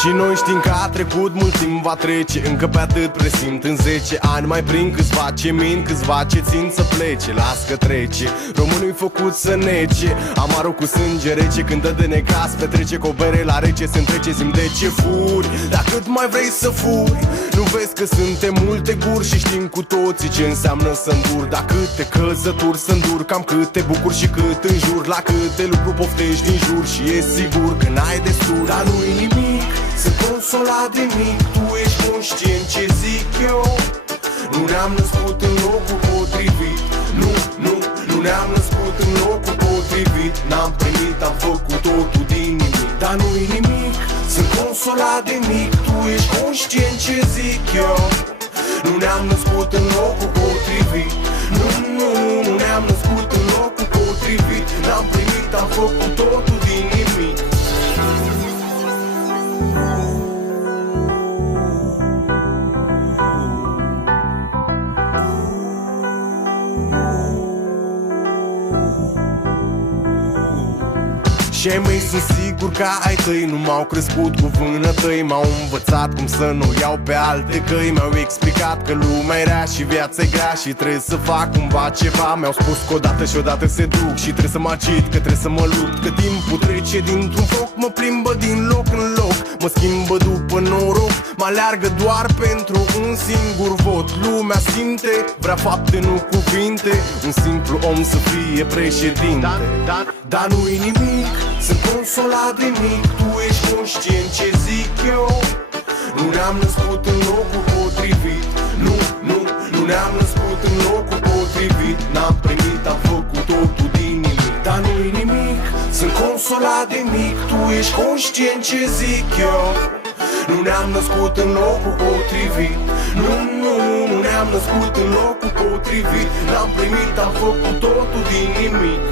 Și noi știm că a trecut mult timp, va trece. Încă pe atât presimt în 10 ani. Mai prind câțiva ce mint, câțiva ce țin să plece. Las că trece, românul-i făcut să nece. Amarul cu sânge rece, când dă de necas petrece cu o bere la rece, se întrece, simt de ce furi. Dar cât mai vrei să furi? Nu vezi că suntem multe guri și știm cu toții ce înseamnă să îndur. Dar câte căzături să îndur, cam câte bucuri și cât înjur. La câte lucruri poftești din jur și e sigur că n-ai destul. Dar nu-i nimic, sunt consolat de mic. Tu ești conștient ce zic eu? Nu ne-am născut în locul potrivit. Nu ne-am născut în locul potrivit. N-am primit, am făcut totul din nimic. Dar nu-i nimic, sunt consolat de mic. Tu ești conștient ce zic eu? Nu ne-am născut în locul potrivit. Nu ne-am născut în locul potrivit. N-am primit, am făcut totul din nimic. Și ai mei sunt sigur că ai tăi nu m-au crescut cu vânătăi. M-au învățat cum să nu iau pe alte căi. Mi-au explicat că lumea e rea și viața e grea și trebuie să fac cumva ceva. Mi-au spus că odată și odată se duc și trebuie să mă agit, că trebuie să mă lupt. Că timpul trece dintr-un foc, mă plimbă din loc în loc. Mă schimbă după noroc, mă aleargă doar pentru un singur vot. Lumea simte, vrea fapte, nu cuvinte. Un simplu om să fie președinte. Dar nu-i nimic, sunt consolat de mic. Tu ești conștient ce zic eu? Nu ne-am născut în locul potrivit. Nu ne-am născut în locul potrivit. N-am primit, am făcut totul din nimic. Dar nu-i nimic, sunt consolat de mic. Tu ești conștient ce zic eu? Nu ne-am născut în locul potrivit. Nu ne-am născut în locul potrivit. N-am primit, am făcut totul din nimic.